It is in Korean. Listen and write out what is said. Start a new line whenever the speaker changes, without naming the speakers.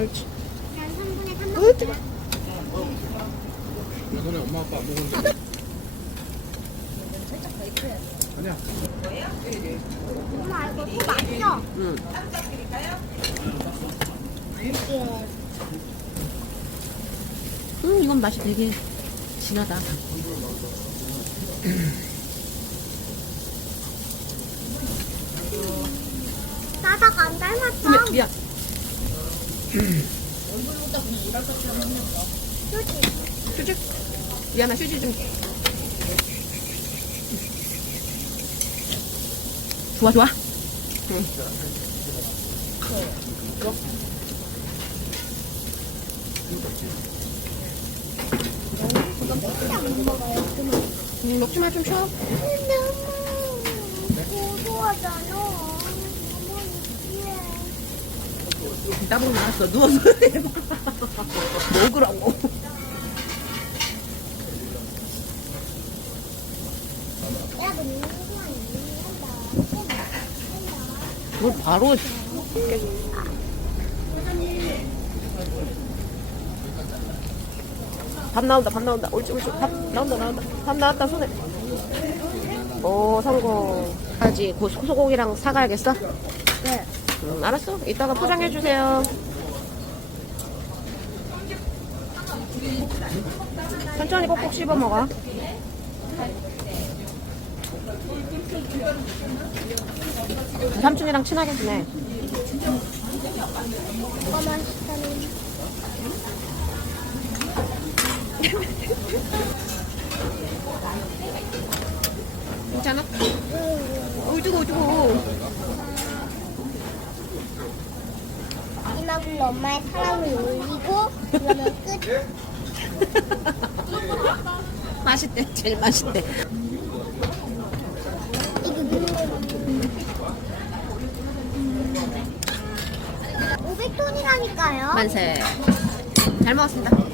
옳지.
난 3분의 3
어, 뜨거.
먹을게요.
이번에 엄마 아빠 안 먹었는데. 아니야.
엄마 이거 맛있어.
응. 음, 이건 맛이 되게 진하다.
나다가 안 닮았어.
미, 미안.
솔직히.
휴지. 미안해, 휴지 좀. 좋아, 좋아. 응. 음, 먹지 마, 좀 쉬어.
너무 고소하잖아. 너무 느끼해.
따봉 나왔어. 누워서. 먹으라고. 뭘 바로. 밥 나온다, 밥 나온다. 옳지, 옳지. 밥 나온다, 나온다. 밥 나왔다, 손에. 오, 성공. 하지. 고, 소고기랑 사가야겠어?
네.
음, 알았어. 이따가 포장해 주세요. 천천히 꼭꼭 씹어 먹어. 삼촌이랑 친하게 지내. 괜찮아?
응.
어쭈고, 어쭈 고.
마지막으로 엄마의 사랑을 올리고 그러면 끝.
맛있대. 제일 맛있대.
이게 무슨 500돈이라니까요.
만세. 잘 먹었습니다.